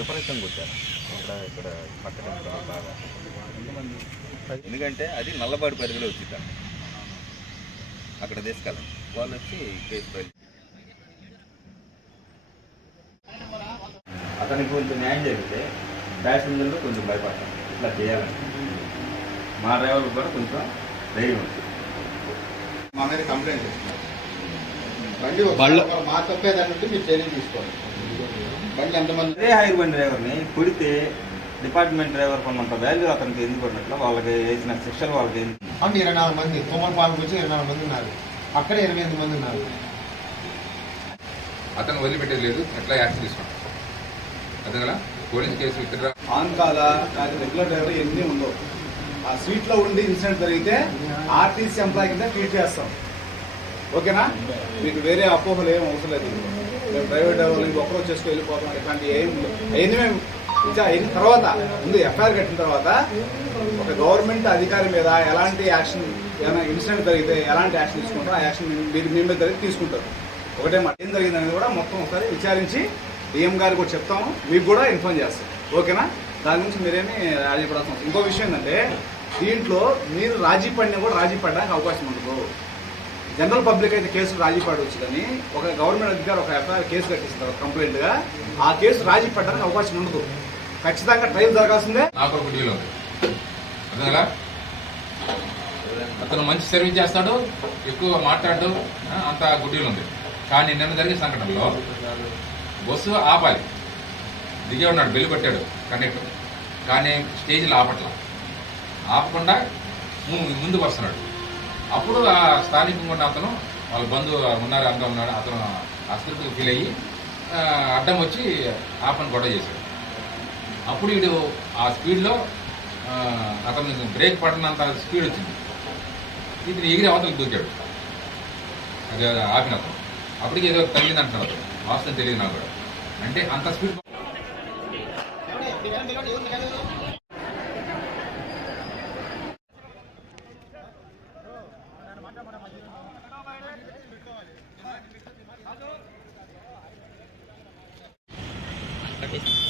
విపరీతంగా కొట్టారు ఇక్కడ పట్టడం బాగా. ఎందుకంటే అది నల్లబాడు పరిధిలో వచ్చింది, అక్కడ తీసుకెళ్ళండి వాళ్ళు వచ్చి కేసు ఫైల్. అతనికి కొంచెం న్యాయం జరిగితే ప్యాసింజర్లు కొంచెం భయపడతాం ఇట్లా చేయాలని. మా డ్రైవర్లు కూడా కొంచెం ధైర్యం వచ్చింది. మా మీద కంప్లైంట్ చేస్తున్నారు. బండి మా తప్పేదాన్ని మీరు చర్యలు తీసుకోవాలి. బండి ఎంతమంది అదే హైర్ బండి డ్రైవర్ని కొడితే డిపార్ట్మెంట్ డ్రైవర్ కొన్నంత వాల్యూ అతనికి ఎందుకు పడినట్లు వాళ్ళకి వేసిన శిక్షలు వాళ్ళకి అంటే 24 మంది తుమ్మలపాలకు వచ్చి 24 మంది ఉన్నారు, అక్కడ 28 మంది ఉన్నారు. అతను వదిలిపెట్టేది లేదు, ఎట్లా యాక్షన్ తీసుకుంటాం అదే కదా పోలీస్ కేసు ఇక్కడ ఆన్ కాలా కానీ రెగ్యులర్ డ్రైవర్ ఎన్ని ఉండవు. ఆ సీట్లో ఉండి ఇన్సిడెంట్ జరిగితే ఆర్టీసీ ఎంప్లాయ్ కింద ట్రీట్ చేస్తాం. ఓకేనా? మీకు వేరే అపోహలు ఏం అవసరం లేదు. మేము ప్రైవేట్ డ్రైవర్లు ఒక్కరో చేసుకుని వెళ్ళిపోతాం ఇట్లాంటి ఏం అవన్నీ మేము అయిన తర్వాత ముందు ఎఫ్ఐఆర్ కట్టిన తర్వాత ఒక గవర్నమెంట్ అధికారి మీద ఎలాంటి యాక్షన్, ఏమైనా ఇన్సిడెంట్ జరిగితే ఎలాంటి యాక్షన్ తీసుకుంటారో ఆ యాక్షన్ మీరు మీ మీద జరిగి తీసుకుంటారు. ఒకటే మాట ఏం జరిగిందనేది కూడా మొత్తం ఒకసారి విచారించి డిఎం గారికి కూడా చెప్తాము, మీకు కూడా ఇన్ఫార్మ్ చేస్తాం. ఓకేనా? దాని గురించి మీరేమి రాజీ పడాల్సిన అవసరం. ఇంకో విషయం ఏంటంటే దీంట్లో మీరు రాజీ పడినా కూడా రాజీ పడడానికి అవకాశం ఉండదు. జనరల్ పబ్లిక్ అయితే కేసు రాజీ పడవచ్చు, కానీ ఒక గవర్నమెంట్ అధికారి ఒక ఎఫ్ఐఆర్ కేసు కట్టిస్తారు కంప్లైంట్గా, ఆ కేసు రాజీ పడడానికి అవకాశం ఉండదు. ఖచ్చితంగా ట్రయల్ జరగాల్సిందే. నాకు ఒక డీల్ ఉంది అదే కదా, అతను మంచి సర్వీస్ చేస్తాడు, ఎక్కువ మాట్లాడు, అంత గుడ్డీలు ఉంది. కానీ నిన్న జరిగిన సంఘటనలో బస్సు ఆపాలి, దిగే ఉన్నాడు, బెల్లి కొట్టాడు కండక్టర్, కానీ స్టేజ్లో ఆపకుండా ముందుకు వస్తున్నాడు. అప్పుడు ఆ స్థానికంగా ఉన్న అతను వాళ్ళ బంధువు ఉన్నారు, అంతా ఉన్నాడు, అతను అస్తృప్తికి ఫీల్ అయ్యి అడ్డం వచ్చి ఆపని గొడవ చేశాడు. అప్పుడు వీడు ఆ స్పీడ్లో అతను బ్రేక్ పడినంత స్పీడ్ వచ్చింది, ఇది ఎగిరి అవతలకు దూకాడు. అది ఆపిన అతను అప్పటికి ఏదో తగిలింది అంటున్నారు, అతను వాస్తవం తెలియదు నాకు కూడా. అంటే అంత స్పీడ్ కట్టేసి